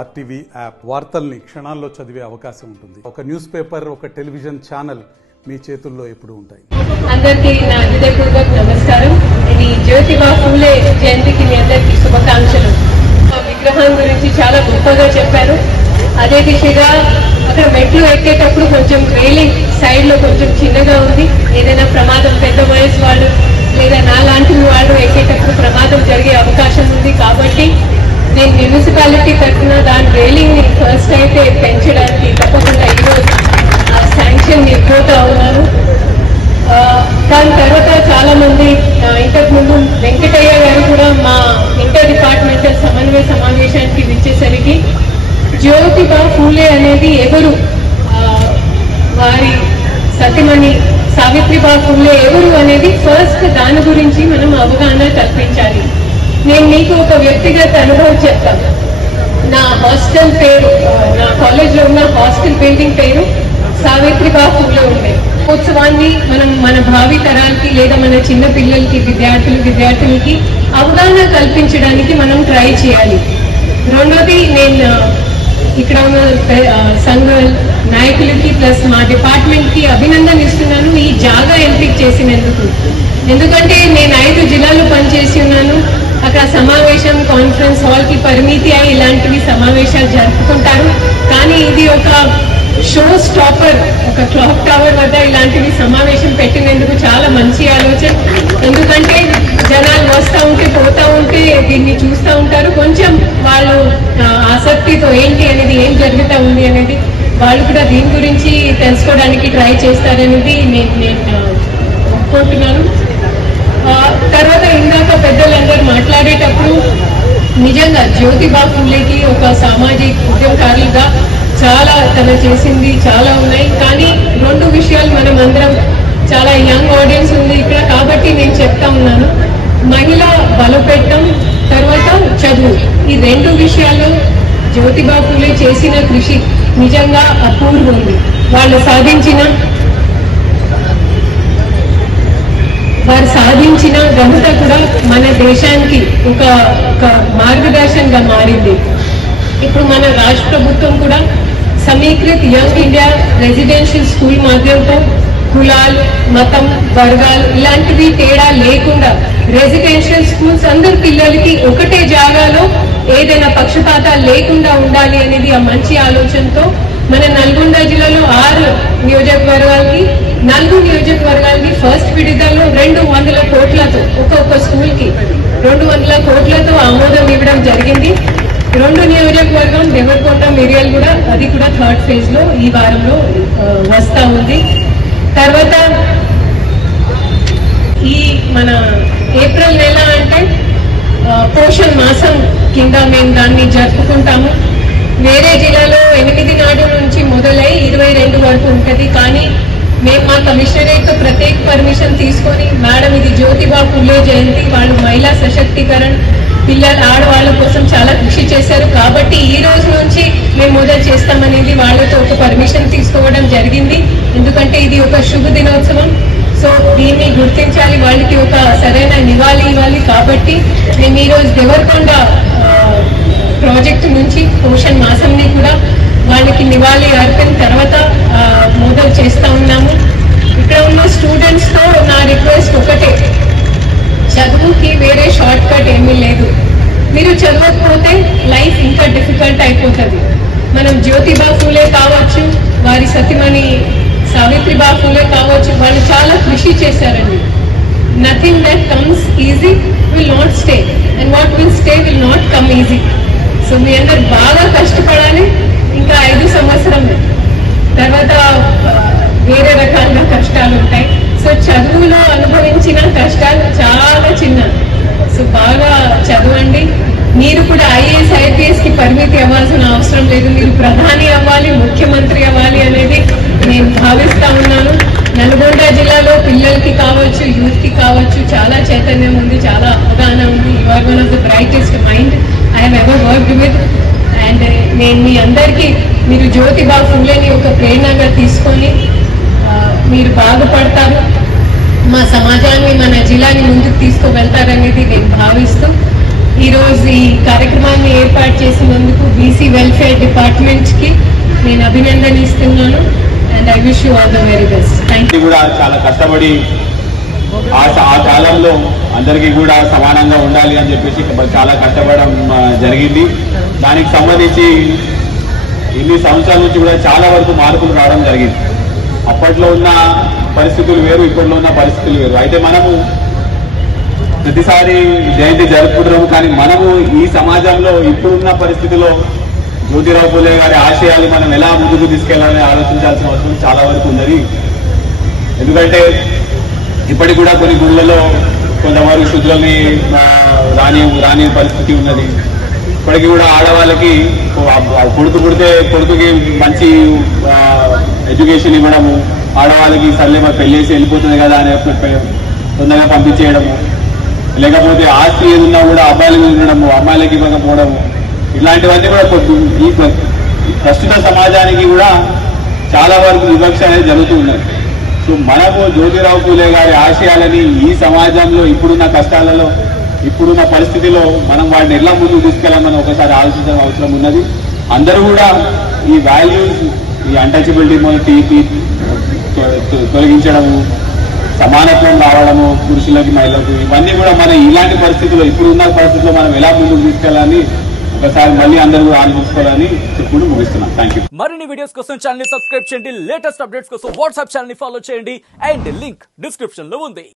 RTV app వార్తల్ని క్షణాల్లో చదివే అవకాశం ఉంటుంది. ఒక న్యూస్ పేపర్, ఒక టెలివిజన్ ఛానల్ మీ చేతుల్లో ఎప్పుడు ఉంటాయి. అందరికీ నా హృదయపూర్వక నమస్కారం. ఇది జ్యోతిబా ఫూలే జయంతికి మీ అందరికీ శుభాకాంక్షలు. విగ్రహం గురించి చాలా గొప్పగా చెప్పారు. అదే దిశగా అక్కడ మెట్లు ఎక్కేటప్పుడు కొంచెం రైలింగ్ సైడ్ లో కొంచెం చిన్నగా ఉంది. ఏదైనా ప్రమాదం, పెద్ద వయసు వాళ్ళు లేదా నా లాంటి వాళ్ళు ఎక్కేటప్పుడు ప్రమాదం జరిగే అవకాశం ఉంది. కాబట్టి నేను మున్సిపాలిటీ తరఫున దాని రైలింగ్ ని ఫస్ట్ అయితే పెంచడానికి తప్పకుండా ఈరోజు శాంక్షన్ ఇవ్వబోతా ఉన్నాను. దాని తర్వాత చాలా మంది ఇంతకు ముందు వెంకటయ్య గారు కూడా మా ఇంటర్ డిపార్ట్మెంటల్ సమన్వయ సమావేశానికి విచ్చేసరికి జ్యోతిబా ఫూలే అనేది ఎవరు, వారి సతీమణి సావిత్రిబా ఫూలే ఎవరు అనేది ఫస్ట్ దాని గురించి మనం అవగాహన కల్పించాలి. నేను మీకు ఒక వ్యక్తిగత అనుభవం చెప్తాను. నా హాస్టల్ పేరు, నా కాలేజ్ లో ఉన్న హాస్టల్ బిల్డింగ్ పేరు సావిత్రిబా ఫూలే ఉండే. ఉత్సవాన్ని మనం మన భావి తరాలకి లేదా మన చిన్న పిల్లలకి, విద్యార్థులకి అవగాహన కల్పించడానికి మనం ట్రై చేయాలి. రెండోది, నేను ఇక్కడ ఉన్న సంఘ నాయకులకి ప్లస్ మా డిపార్ట్మెంట్ కి అభినందన ఇస్తున్నాను ఈ జాగా ఎంపిక చేసినందుకు. ఎందుకంటే నేను 5 జిల్లాలు పనిచేసి ఉన్నాను. అక్కడ సమావేశం, కాన్ఫరెన్స్ హాల్ కి పరిమితి అయి ఇలాంటివి సమావేశాలు జరుపుకుంటారు. కానీ ఇది ఒక షో స్టాపర్, ఒక క్లాక్ టవర్ వద్ద ఇలాంటివి సమావేశం పెట్టినందుకు చాలా మంచి ఆలోచన. ఎందుకంటే జనాలు వస్తూ ఉంటే పోతా ఉంటే దీన్ని చూస్తూ ఉంటారు. కొంచెం వాళ్ళు ఆసక్తితో ఏంటి అనేది, ఏం జరుగుతూ ఉంది అనేది వాళ్ళు కూడా దీని గురించి తెలుసుకోవడానికి ట్రై చేస్తారనేది నేను ఒప్పుకుంటున్నాను. తర్వాత ఇందాక పెద్దలందరూ మాట్లాడేటప్పుడు నిజంగా జ్యోతిబా ఫూలేకి ఒక సామాజిక ఉద్యమకారులుగా చాలా తను చేసింది చాలా ఉన్నాయి. కానీ 2 విషయాలు మనం అందరం, చాలా యంగ్ ఆడియన్స్ ఉంది ఇక్కడ కాబట్టి నేను చెప్తా ఉన్నాను. మహిళ బలోపేతం, తర్వాత చదువు, ఈ 2 విషయాలు జ్యోతిబా ఫూలే చేసిన కృషి నిజంగా అపూర్వం ఉంది. వారు సాధించిన ఘనత కూడా మన దేశానికి ఒక మార్గదర్శనంగా మారింది. ఇప్పుడు మన రాష్ట్ర ప్రభుత్వం కూడా సమీకృత యంగ్ ఇండియా రెసిడెన్షియల్ స్కూల్ మాధ్యమంతో కులాలు, మతం, వర్గాలు ఇలాంటివి తేడా లేకుండా రెసిడెన్షియల్ స్కూల్స్ అందరి పిల్లలకి ఒకటే జాగాలో ఏదైనా పక్షపాతాలు లేకుండా ఉండాలి అనేది ఆ మంచి ఆలోచనతో మన నల్గొండ జిల్లాలో 6 నియోజకవర్గాలకి 4 నియోజకవర్గాలకి ఫస్ట్ విడతలో 200 కోట్లతో ఒక్కొక్క స్కూల్ కి 200 కోట్లతో ఆమోదం ఇవ్వడం జరిగింది. 2 నియోజకవర్గం దేవరకొండ, మిర్యాల్ కూడా, అది కూడా 3rd ఫేజ్ లో ఈ వారంలో వస్తా ఉంది. తర్వాత ఈ మన ఏప్రిల్ నెల అంటే పోషణ్ మాసం కింద మేము దాన్ని జరుపుకుంటాము. వేరే జిల్లాలో 8 నాడు నుంచి మొదలై 22 వరకు ఉంటుంది. కానీ మేము మా కమిషనరేట్ తో ప్రత్యేక పర్మిషన్ తీసుకొని, మేడం ఇది జ్యోతిబా ఫూలే జయంతి, వాళ్ళు మహిళా సశక్తీకరణ, పిల్లలు, ఆడవాళ్ళ కోసం చాలా కృషి చేశారు కాబట్టి ఈ రోజు నుంచి మేము మొదలు చేస్తామనేది వాళ్ళతో ఒక పర్మిషన్ తీసుకోవడం జరిగింది. ఎందుకంటే ఇది ఒక శుభ దినోత్సవం. సో దీన్ని గుర్తించాలి, వాళ్ళకి ఒక సరైన నివాళి ఇవ్వాలి. కాబట్టి మేము ఈరోజు దేవరకొండ ప్రాజెక్టు నుంచి పోషణ్ మాసంని కూడా వాళ్ళకి నివాళి అర్పిన తర్వాత మొదలు చేస్తా ఉన్నాము. ఇక్కడ ఉన్న స్టూడెంట్స్ తో నా రిక్వెస్ట్ ఒకటే, చదువుకి వేరే షార్ట్ కట్ ఏమీ లేదు. మీరు చదవకపోతే లైఫ్ ఇంకా డిఫికల్ట్ అయిపోతుంది. మనం జ్యోతిబా ఫూలే కావచ్చు, వారి సతీమణి సావిత్రిబా ఫూలే కావచ్చు, వాళ్ళు చాలా కృషి చేశారండి. Nothing that comes easy will not stay, and what will stay will not come easy. So మీ అందరు బాగా కష్టపడాలి. ఇంకా 5 సంవత్సరం తర్వాత వేరే రకాలుగా కష్టాలు ఉంటాయి. సో చదువులో అనుభవించిన కష్టాలు చాలా చిన్న. సో బాగా చదవండి. మీరు కూడా IAS, IPS కి పరిమితి అవ్వాల్సిన అవసరం లేదు. మీరు ప్రధాని అవ్వాలి, ముఖ్యమంత్రి అవ్వాలి అనేది నేను భావిస్తా ఉన్నాను. నల్గొండ జిల్లాలో పిల్లలకి కావచ్చు, యూత్ కి కావచ్చు చాలా చైతన్యం ఉంది, చాలా అవగాహన ఉంది. You are one of the brightest mind I have ever worked with. And నేను మీ అందరికీ, మీరు జ్యోతిబా ఫూలేని ఒక ప్రేరణగా తీసుకొని మీరు బాగుపడతారు, మా సమాజాన్ని, మన జిల్లాని ముందుకు తీసుకువెళ్తారనేది నేను భావిస్తూ ఈ రోజు ఈ కార్యక్రమాన్ని ఏర్పాటు చేసినందుకు బీసీ వెల్ఫేర్ డిపార్ట్మెంట్ కి నేను అభినందనిస్తున్నాను. And I wish you all the very best. Thank you. కూడా చాలా కష్టపడి ఆ కాలంలో అందరికీ కూడా సమానంగా ఉండాలి అని చెప్పేసి చాలా కష్టపడడం జరిగింది. దానికి సంబంధించి ఇన్ని సంవత్సరాల నుంచి కూడా చాలా వరకు మార్పులు రావడం జరిగింది. అప్పట్లో ఉన్న పరిస్థితులు వేరు, ఇప్పట్లో ఉన్న పరిస్థితులు వేరు. అయితే మనము ప్రతిసారి జయంతి జరుపుకుంటున్నాము, కానీ మనము ఈ సమాజంలో ఇప్పుడున్న పరిస్థితిలో జ్యోతిరావు పూలే గారి ఆశయాలు మనం ఎలా ముందుకు తీసుకెళ్లాలని ఆలోచించాల్సిన అవసరం చాలా వరకు ఉన్నది. ఎందుకంటే ఇప్పటికి కూడా కొన్ని గుళ్ళలో కొంతవరకు శుద్ధులని రాని పరిస్థితి ఉన్నది. ఇప్పటికీ కూడా ఆడవాళ్ళకి కొడుకు పుడితే కొడుకుకి మంచి ఎడ్యుకేషన్ ఇవ్వడము, ఆడవాళ్ళకి సర్లే మరి పెళ్లి చేసి వెళ్ళిపోతుంది కదా అని తొందరగా పంపించేయడము, లేకపోతే ఆస్తి ఏది ఉన్నా కూడా అబ్బాయిలకు ఉండడము, అమ్మాయిలకి ఇవ్వకపోవడము, ఇలాంటివన్నీ కూడా ఈ ప్రస్తుత సమాజానికి కూడా చాలా వరకు వివక్ష అనేది జరుగుతూ ఉన్నది. సో మనము జ్యోతిరావు పూలే గారి ఆశయాలని ఈ సమాజంలో ఇప్పుడున్న కష్టాలలో ఇప్పుడున్న పరిస్థితిలో మనం వాటిని ఎలా ముందుకు తీసుకెళ్లామని ఒకసారి ఆలోచించాల్సిన అవసరం ఉన్నది. అందరూ కూడా ఈ వాల్యూస్, ఈ అన్టచబిలిటీ తొలగించడము, సమానత్వం రావడము పురుషులకి మహిళలకు, ఇవన్నీ కూడా మన ఇలాంటి పరిస్థితుల్లో ఇప్పుడున్న పరిస్థితుల్లో మనం ఎలా ముందుకు తీసుకెళ్లాలని ఒకసారి మళ్ళీ అందరూ కూడా ఆలోచించుకోవాలని చెప్పుకుంటూ ముగిస్తున్నాం. Thank you. మరిన్ని వీడియోస్ కోసం ఛానల్ ని సబ్స్క్రైబ్ చేయండి, లేటెస్ట్ అప్డేట్స్ కోసం వాట్సాప్ ఛానల్ ని ఫాలో చేయండి, అండ్ లింక్ డిస్క్రిప్షన్ లో ఉంది.